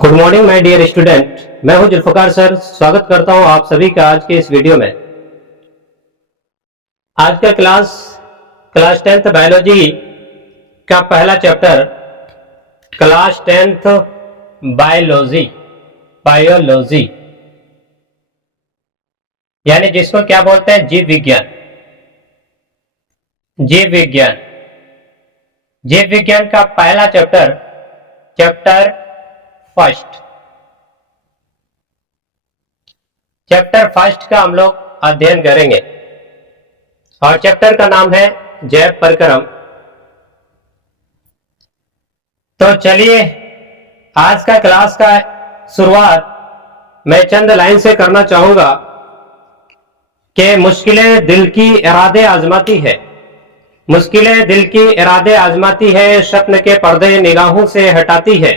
Good morning my dear student. मैं हूं Zulfikar sir. स्वागत करता हूं आप सभी का आज के इस वीडियो में। आज का क्लास 10th बायोलॉजी का पहला चैप्टर क्लास 10th बायोलॉजी यानी जिसको क्या बोलते हैं, जीव विज्ञान। जीव विज्ञान का पहला चैप्टर फर्स्ट का हम लोग अध्ययन करेंगे और चैप्टर का नाम है जैव प्रक्रम। तो चलिए आज का क्लास का शुरुआत मैं चंद लाइन से करना चाहूंगा कि मुश्किलें दिल की इरादे आजमाती है, स्वप्न के पर्दे निगाहों से हटाती है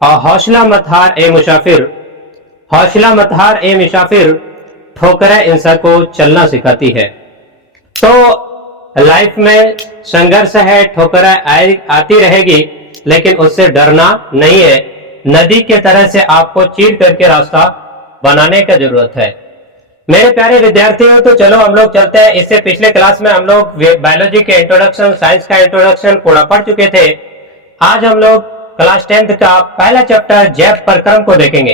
और हौसला मत हार ए मुसाफिर, ठोकरें इंसान को चलना सिखाती है। तो लाइफ में संघर्ष है, ठोकरें आती रहेगी, लेकिन उससे डरना नहीं है। नदी के तरह से आपको चीर करके रास्ता बनाने की जरूरत है। मेरे प्यारे विद्यार्थियों, तो चलो हम लोग चलते हैं। इससे पिछले क्लास में हम लोग बायोलॉजी के इंट्रोडक्शन, साइंस का इंट्रोडक्शन पूरा पढ़ चुके थे। आज हम लोग क्लास 10th का पहला चैप्टर जैव प्रक्रम को देखेंगे।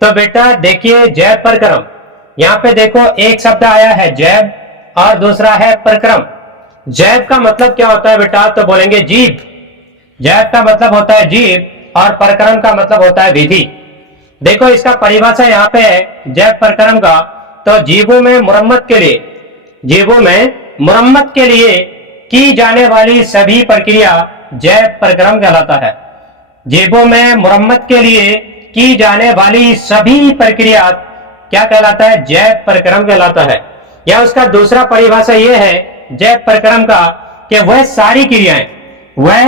तो बेटा देखिए, जैव प्रक्रम, यहाँ पे देखो एक शब्द आया है जैव और दूसरा है प्रक्रम। जैव का मतलब क्या होता है बेटा? तो बोलेंगे जीव। जैव का मतलब होता है जीव और प्रक्रम का मतलब होता है विधि। देखो इसका परिभाषा यहाँ पे है जैव प्रक्रम का। तो जीवों में मुरम्मत के लिए की जाने वाली सभी प्रक्रिया जैव प्रक्रम कहलाता है। जीवों में मुरम्मत के लिए की जाने वाली सभी प्रक्रिया क्या कहलाता है? जैव प्रक्रम कहलाता है। या उसका दूसरा परिभाषा यह है जैव प्रक्रम का कि वह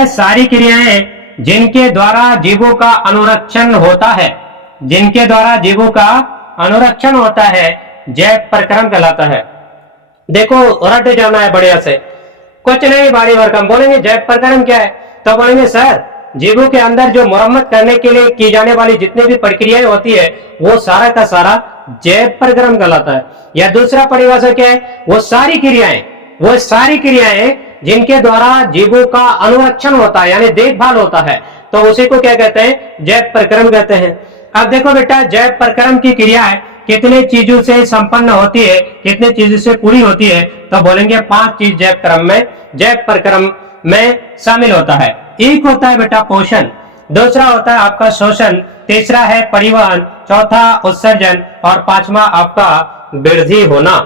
सारी क्रियाएं जिनके द्वारा जीवों का अनुरक्षण होता है जैव प्रक्रम कहलाता है। देखो रट जाना है बढ़िया से, कुछ नहीं भारी भरकम। बोलेंगे जैव प्रक्रम क्या है? तो बोलेंगे सर जीवों के अंदर जो मुरम्मत करने के लिए की जाने वाली जितनी भी प्रक्रियाएं होती है वो सारा का सारा जैव प्रक्रम कहलाता है। या दूसरा परिभाषा क्या है? वो सारी क्रियाएं जिनके द्वारा जीवों का अनुरक्षण होता है यानी देखभाल होता है, तो उसी को क्या कहते हैं? जैव प्रक्रम कहते हैं। अब देखो बेटा, जैव प्रक्रम की क्रियाएं कितने चीजों से संपन्न होती है, कितने चीजों से पूरी होती है? तो बोलेंगे 5 चीज जैव प्रक्रम में शामिल होता है। एक होता है बेटा पोषण, दूसरा होता है आपका शोषण, तीसरा है परिवहन, चौथा उत्सर्जन और पांचवा आपका वृद्धि होना।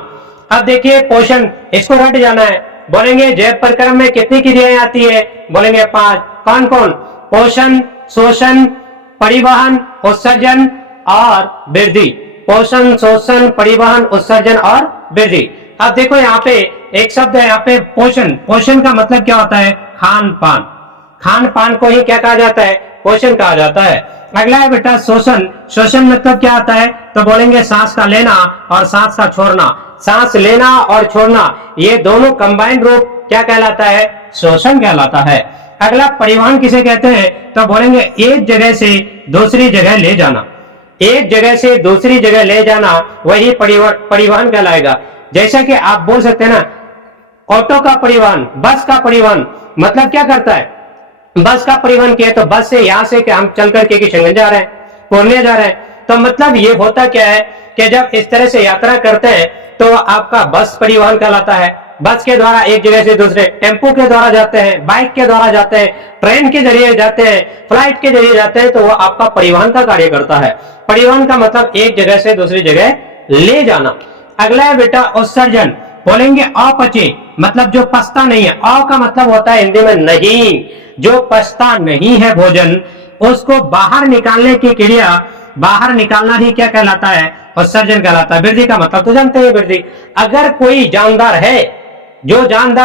अब देखिए पोषण, इसको रट जाना है। बोलेंगे जैव प्रक्रम में कितनी क्रियाएं आती है? बोलेंगे 5। कौन कौन? पोषण, शोषण, परिवहन, उत्सर्जन और वृद्धि। पोषण, शोषण, परिवहन, उत्सर्जन और वृद्धि। अब देखो यहाँ पे एक शब्द है यहाँ पे पोषण। पोषण का मतलब क्या होता है? खान पान को ही क्या कहा जाता है? पोषण कहा जाता है। अगला है बेटा शोषण। शोषण मतलब क्या आता है? तो बोलेंगे सांस का लेना और सांस का छोड़ना। सांस लेना और छोड़ना ये दोनों कंबाइंड रूप क्या कहलाता है? शोषण कहलाता है। अगला परिवहन किसे कहते हैं? तो बोलेंगे एक जगह से दूसरी जगह ले जाना, वही परिवहन कहलाएगा। जैसा कि आप बोल सकते हैं ना, ऑटो का परिवहन, बस का परिवहन, मतलब क्या करता है? बस का परिवहन किया तो बस से यहां से कि हम चल करके किशनगंज जा रहे हैं, पूर्णिया जा रहे हैं, तो मतलब ये होता क्या है कि जब इस तरह से यात्रा करते हैं तो आपका बस परिवहन कहलाता है। बस के द्वारा एक जगह से दूसरे, टेम्पो के द्वारा जाते हैं, बाइक के द्वारा जाते हैं, ट्रेन के जरिए जाते हैं, फ्लाइट के जरिए जाते हैं, तो वो आपका परिवहन का कार्य करता है। परिवहन का मतलब एक जगह से दूसरी जगह ले जाना। अगला है बेटा उत्सर्जन। बोलेंगे अपचे, मतलब जो पचता नहीं है। अ का मतलब होता है हिंदी में नहीं, जो पचता नहीं है भोजन, उसको बाहर निकालने की क्रिया, बाहर निकालना ही क्या कहलाता है? उत्सर्जन कहलाता है। वृद्धि का मतलब तो जानते हैं, वृद्धि। अगर कोई जानदार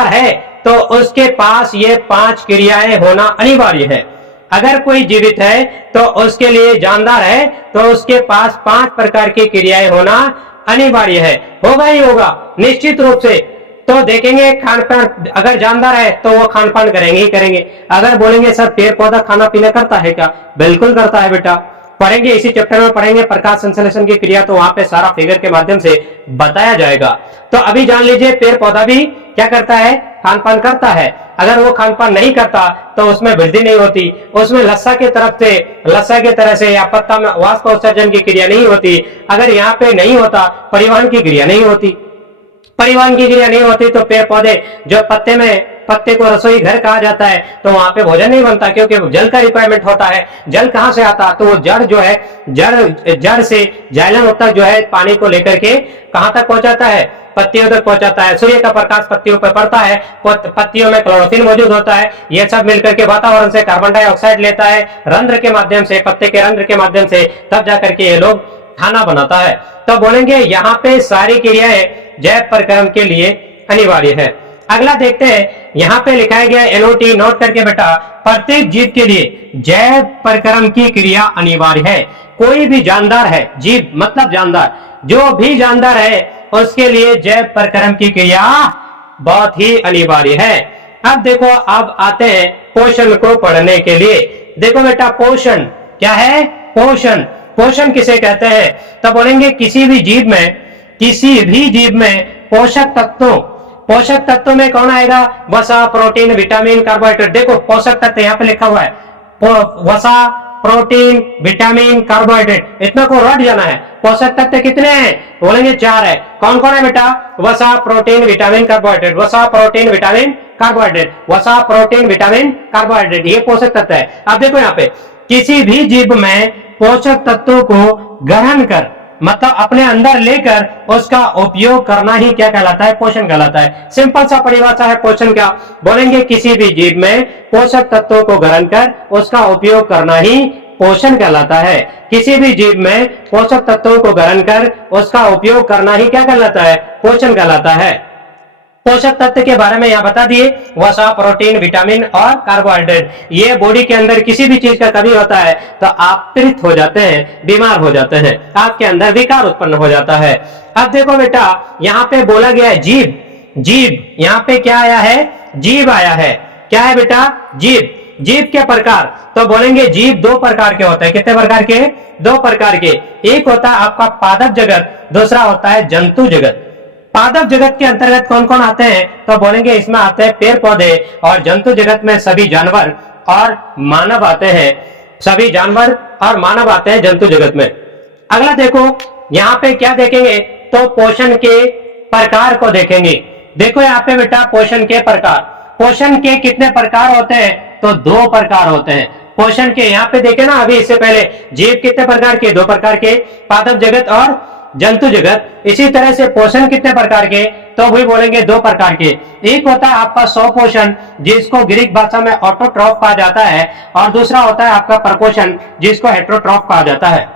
है तो उसके पास ये 5 क्रियाएं होना अनिवार्य है। अगर कोई जीवित है तो उसके लिए जानदार है तो उसके पास 5 प्रकार की क्रियाएं होना अनिवार्य है। होगा ही होगा निश्चित रूप से। तो देखेंगे खान पान, अगर जानदार है तो वो खान पान करेंगे ही करेंगे। अगर बोलेंगे सर पेड़ पौधा खाना पीना करता है क्या, बिल्कुल करता है बेटा। पढ़ेंगे इसी चैप्टर में पढ़ेंगे प्रकाश संश्लेषण की क्रिया, तो वहां पे सारा फिगर के माध्यम से बताया जाएगा। तो अभी जान लीजिए पेड़ पौधा भी क्या करता है, खान पान करता है। अगर वो खान पान नहीं करता तो उसमें वृद्धि नहीं होती, उसमें लस्सा के तरह से या पत्ता में वाष्प उत्सर्जन की क्रिया नहीं होती। अगर यहाँ पे नहीं होता, परिवहन की क्रिया नहीं होती, परिवहन की क्रिया नहीं होती तो पेड़ पौधे जो पत्ते को रसोई घर कहा जाता है, तो वहां पे भोजन नहीं बनता, क्योंकि जल का रिक्वायरमेंट होता है। जल कहां से आता, तो वो जड़ जो है जड़ से जाइलम तक जो है पानी को लेकर के कहां तक पहुंचाता है, पत्तियों तक पहुंचाता है। सूर्य का प्रकाश पत्तियों पर पड़ता है, पत्तियों में क्लोरोफिल मौजूद होता है। ये सब मिलकर के वातावरण से कार्बन डाइऑक्साइड लेता है रंध्र के माध्यम से, पत्ते के रंध्र के माध्यम से, तब जाकर के ये लोग खाना बनाता है। तो बोलेंगे यहाँ पे सारी क्रियाएं जैव प्रक्रम के लिए अनिवार्य है। अगला देखते हैं, यहाँ पे लिखाया गया एनओटी, नोट करके बेटा, प्रत्येक जीव के लिए जैव प्रक्रम की क्रिया अनिवार्य है। कोई भी जानदार है, जीव मतलब जानदार, जो भी जानदार है उसके लिए जैव प्रक्रम की क्रिया बहुत ही अनिवार्य है। अब देखो, अब आते हैं पोषण को पढ़ने के लिए। देखो बेटा, पोषण क्या है, पोषण किसे कहते हैं, तो बोलेंगे किसी भी जीव में पोषक तत्वों में कौन आएगा, वसा, प्रोटीन, विटामिन, कार्बोहाइड्रेट। देखो पोषक तत्व यहाँ पे लिखा हुआ है, वसा, प्रोटीन, विटामिन, कार्बोहाइड्रेट, इतना को रट जाना है। पोषक तत्व कितने हैं, बोलेंगे 4 है। कौन कौन है बेटा, वसा, प्रोटीन, विटामिन, कार्बोहाइड्रेट, वसा, प्रोटीन, विटामिन, कार्बोहाइड्रेट, वसा, प्रोटीन, विटामिन, कार्बोहाइड्रेट, ये पोषक तत्व है। अब देखो यहाँ पे किसी भी जीव में पोषक तत्वों को ग्रहण कर, मतलब अपने अंदर लेकर उसका उपयोग करना ही क्या कहलाता है, पोषण कहलाता है। सिंपल सा परिभाषा है पोषण का, बोलेंगे किसी भी जीव में पोषक तत्वों को ग्रहण कर उसका उपयोग करना ही पोषण कहलाता है। किसी भी जीव में पोषक तत्वों को ग्रहण कर उसका उपयोग करना ही क्या कहलाता है, पोषण कहलाता है। पोषक तत्व के बारे में यहाँ बता दिए, वसा, प्रोटीन, विटामिन और कार्बोहाइड्रेट। ये बॉडी के अंदर किसी भी चीज का कमी होता है तो आप पीड़ित हो जाते हैं, बीमार हो जाते हैं, आपके अंदर विकार उत्पन्न हो जाता है। अब देखो बेटा, यहाँ पे बोला गया है जीव, यहाँ पे क्या आया है, जीव आया है। क्या है बेटा, जीव के प्रकार, तो बोलेंगे जीव 2 प्रकार के होते हैं। कितने प्रकार के, 2 प्रकार के। एक होता है आपका पादप जगत, दूसरा होता है जंतु जगत। पादप जगत के अंतर्गत कौन कौन आते हैं, तो बोलेंगे इसमें आते हैं पेड़ पौधे, और जंतु जगत में सभी जानवर और मानव आते हैं। सभी जानवर और मानव आते हैं जंतु जगत में। अगला देखो, यहाँ पे क्या देखेंगे, तो पोषण के प्रकार को देखेंगे। देखो यहाँ पे बेटा, पोषण के प्रकार, पोषण के कितने प्रकार होते हैं, तो 2 प्रकार होते हैं पोषण के। यहाँ पे देखे ना, अभी इससे पहले जीव कितने प्रकार के, 2 प्रकार के, पादप जगत और जंतु जगत। इसी तरह से पोषण कितने प्रकार के, तो वही बोलेंगे 2 प्रकार के। एक होता है आपका स्वपोषण, जिसको ग्रीक भाषा में ऑटोट्रॉफ कहा जाता है, और दूसरा होता है आपका परपोषण, जिसको हेटेरोट्रॉफ कहा जाता है।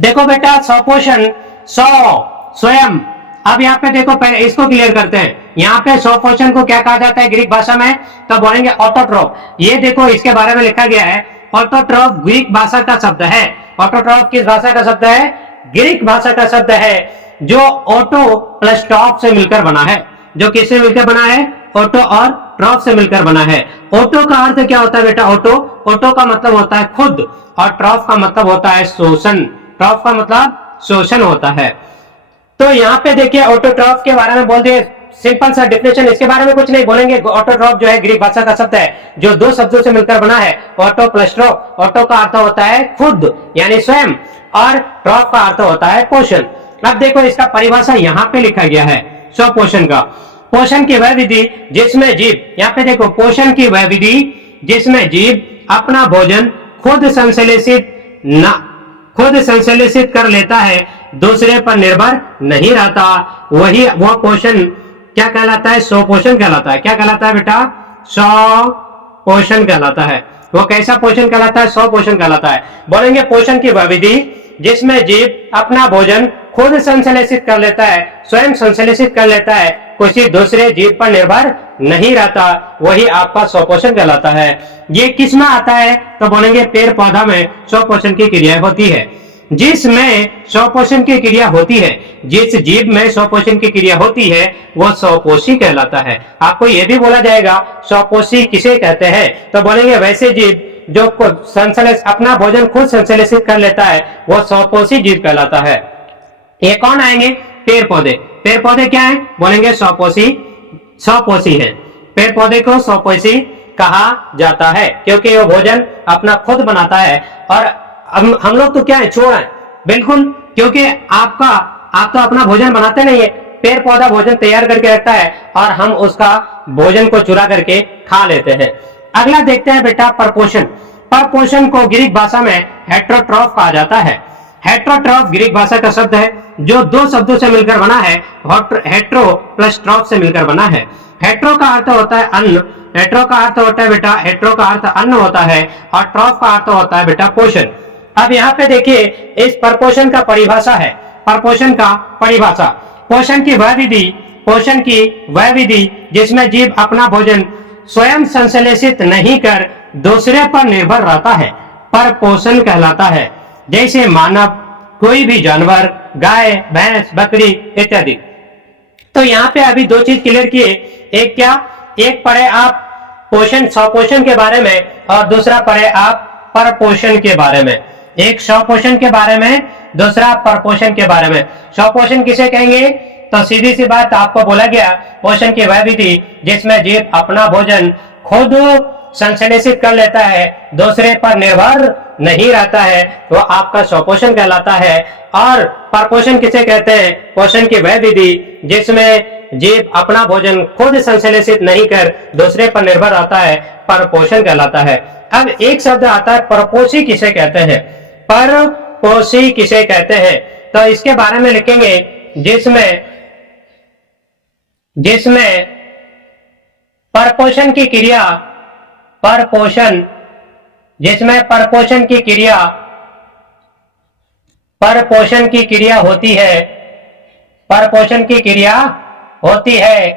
देखो बेटा, स्वपोषण, स्वयं। अब यहाँ पे देखो, पहले इसको क्लियर करते हैं। यहाँ पे स्वपोषण को क्या कहा जाता है ग्रीक भाषा में, तो बोलेंगे ऑटोट्रॉफ। ये देखो, इसके बारे में लिखा गया है, ऑटोट्रॉफ ग्रीक भाषा का शब्द है। ऑटोट्रॉफ किस भाषा का शब्द है, ग्रीक भाषा का शब्द है, जो ऑटो प्लस ट्रॉफ से मिलकर बना है। जो किससे मिलकर बना है, ऑटो और ट्रॉफ से मिलकर बना है। ऑटो का अर्थ क्या होता है बेटा, ऑटो का मतलब होता है खुद, और ट्रॉफ का मतलब होता है शोषण। ट्रॉफ का मतलब शोषण होता है। तो यहाँ पे देखिए, ऑटोट्रॉफ के बारे में बोल दिए, सिंपल सा डिफिनेशन, इसके बारे में कुछ नहीं बोलेंगे। ऑटोट्रॉफ जो है ग्रीक भाषा का शब्द है, जो 2 शब्दों से मिलकर बना है, ऑटो प्लस ट्रॉफ। ऑटो का अर्थ होता है खुद यानी स्वयं, और ट्रॉफ का अर्थ होता है पोषण। अब देखो, इसका परिभाषा यहाँ पे लिखा गया है स्वपोषण का। पोषण की वह विधि जिसमें जीव, यहाँ पे देखो, पोषण की वह विधि जिसमें जीव अपना भोजन खुद संश्लेषित कर लेता है, दूसरे पर निर्भर नहीं रहता, वही वह पोषण क्या कहलाता है, स्वपोषण कहलाता है। क्या कहलाता है बेटा, स्वपोषण कहलाता है। वो कैसा पोषण कहलाता है, स्वपोषण कहलाता है। बोलेंगे पोषण की वह विधि जिसमें जीव अपना भोजन खुद संश्लेषित कर लेता है, स्वयं संश्लेषित कर लेता है, किसी दूसरे जीव पर निर्भर नहीं रहता, वही आपका स्वपोषण कहलाता है। ये किस में आता है, तो बोलेंगे पेड़ पौधा में स्वपोषण की क्रिया होती है। जिसमें स्वपोषण की क्रिया होती है, जिस जीव में स्वपोषण की क्रिया होती है वो स्वपोषी कहलाता है। आपको यह भी बोला जाएगा स्वपोषी किसे कहते हैं, तो बोलेंगे वैसे जीव जो संश्लेषण अपना भोजन खुद संश्लेषित कर लेता है वो स्वपोषी जीव कहलाता है। ये कौन आएंगे, पेड़ पौधे। पेड़ पौधे क्या है, बोलेंगे स्वपोषी है। पेड़ पौधे को स्वपोषी कहा जाता है क्योंकि वो भोजन अपना खुद बनाता है। और हम लोग तो क्या है, चोर है बिल्कुल, क्योंकि आप तो अपना भोजन बनाते नहीं है, पेड़ पौधा भोजन तैयार करके रखता है और हम उसका भोजन को चुरा करके खा लेते हैं। अगला देखते हैं बेटा परपोषण। परपोषण को ग्रीक भाषा में हेट्रोट्रॉफ कहा जाता है। हेट्रोट्रॉफ ग्रीक भाषा का शब्द है जो दो शब्दों से मिलकर बना है, हेट्रो प्लस ट्रॉफ से मिलकर बना है। हेट्रो का अर्थ होता है अन्न, हेट्रो का अर्थ होता है बेटा, हेट्रो का अर्थ अन्न होता है और ट्रॉफ का अर्थ होता है बेटा पोषण। अब यहाँ पे देखिए इस परपोषण का परिभाषा है, परपोषण का परिभाषा, पोषण की वह विधि जिसमें जीव अपना भोजन स्वयं संश्लेषित नहीं कर दूसरे पर निर्भर रहता है, परपोषण कहलाता है। जैसे मानव, कोई भी जानवर, गाय, भैंस, बकरी इत्यादि। तो यहाँ पे अभी दो चीज क्लियर किए, एक क्या, एक पढ़े आप पोषण स्वपोषण के बारे में और दूसरा पढ़े आप परपोषण के बारे में। एक स्वपोषण के बारे में, दूसरा परपोषण के बारे में। स्वपोषण किसे कहेंगे, तो सीधी सी बात आपको बोला गया पोषण की वह विधि जिसमें जीव अपना भोजन खुद संश्लेषित कर लेता है, दूसरे पर निर्भर नहीं रहता है, वो आपका स्वपोषण कहलाता है। और परपोषण किसे कहते हैं, पोषण की वह विधि जिसमें जीव अपना भोजन खुद संश्लेषित नहीं कर दूसरे पर निर्भर रहता है, परपोषण कहलाता है। अब एक शब्द आता है परपोषी किसे कहते हैं, परपोषी किसे कहते हैं, तो इसके बारे में लिखेंगे जिसमें परपोषण की क्रिया, जिसमें परपोषण की क्रिया होती है,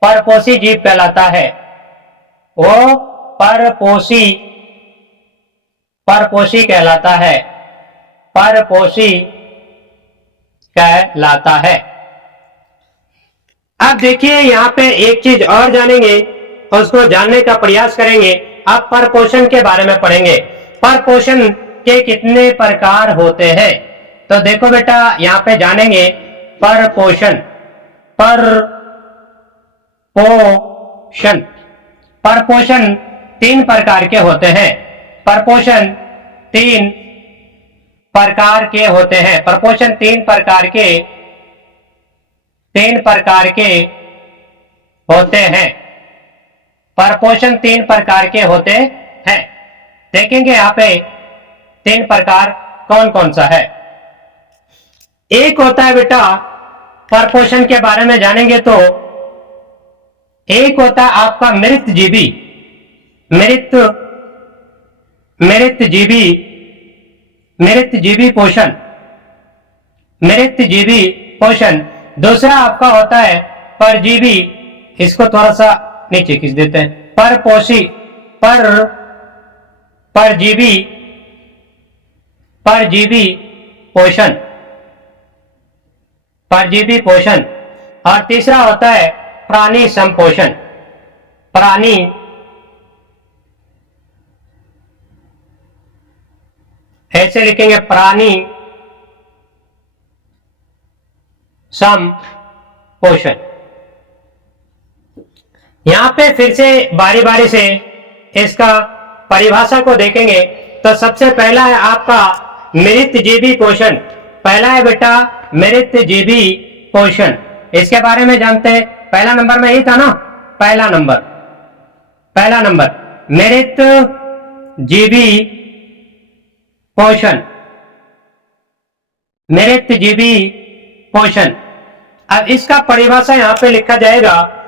परपोषी जीव कहलाता है। वो परपोषी कहलाता है, परपोषी कहलाता है। अब देखिए यहाँ पे एक चीज और जानेंगे, उसको जानने का प्रयास करेंगे। अब परपोषण के बारे में पढ़ेंगे, परपोषण के कितने प्रकार होते हैं। तो देखो बेटा यहाँ पे जानेंगे परपोषण, परपोषण तीन प्रकार के होते हैं, परपोषण तीन प्रकार के होते हैं, परपोषण तीन प्रकार के होते हैं, परपोषण तीन प्रकार के होते हैं। देखेंगे यहाँ पे तीन प्रकार कौन कौन सा है। एक होता है बेटा परपोषण के बारे में जानेंगे तो एक होता है आपका मृतजीवी पोषण। दूसरा आपका होता है परजीवी, इसको थोड़ा सा नीचे खींच देते हैं, परजीवी पोषण। और तीसरा होता है प्राणी संपोषण, प्राणी ऐसे लिखेंगे प्राणी संपोषण। यहां पे फिर से बारी बारी से इसका परिभाषा को देखेंगे तो सबसे पहला है आपका मृतजीवी पोषण। पहला है बेटा मृतजीवी पोषण, इसके बारे में जानते हैं। पहला नंबर में ही था ना, पहला नंबर मृतजीवी पोषण। अब इसका परिभाषा यहां पे लिखा जाएगा।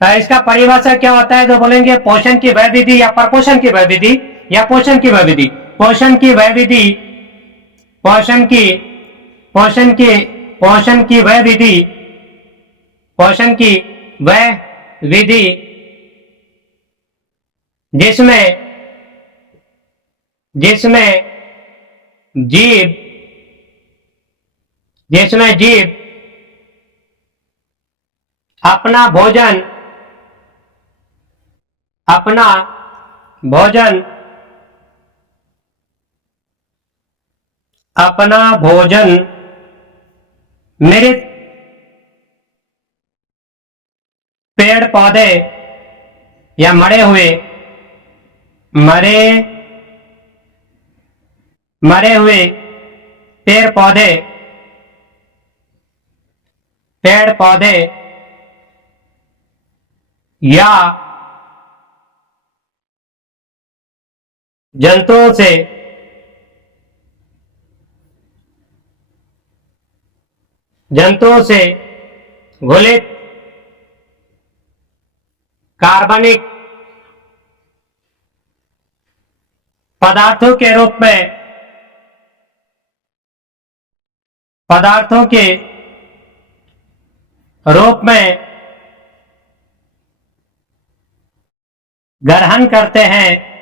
इसका परिभाषा क्या होता है तो बोलेंगे पोषण की वह विधि या परपोषण की वह विधि या पोषण की वह विधि, पोषण की वह विधि जिसमें जीभ, जिसमें जीभ अपना भोजन मृत पेड़ पौधे या मरे हुए पेड़ पौधे या जंतुओं से घुलित कार्बनिक पदार्थों के रूप में ग्रहण करते हैं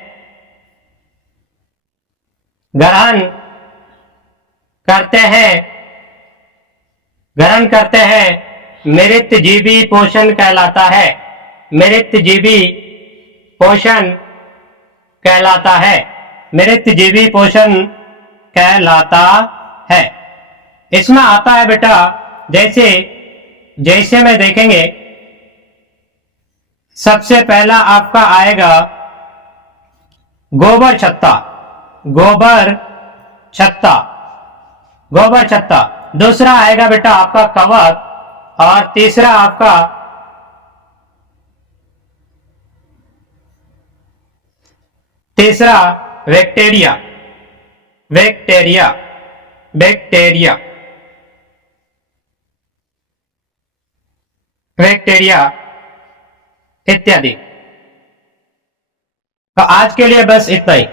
मृतजीवी पोषण कहलाता है। मृतजीवी पोषण कहलाता है। इसमें आता है बेटा, जैसे में देखेंगे, सबसे पहला आपका आएगा गोबर छत्ता। दूसरा आएगा बेटा आपका कवक, और तीसरा आपका बैक्टीरिया इत्यादि। तो आज के लिए बस इतना ही।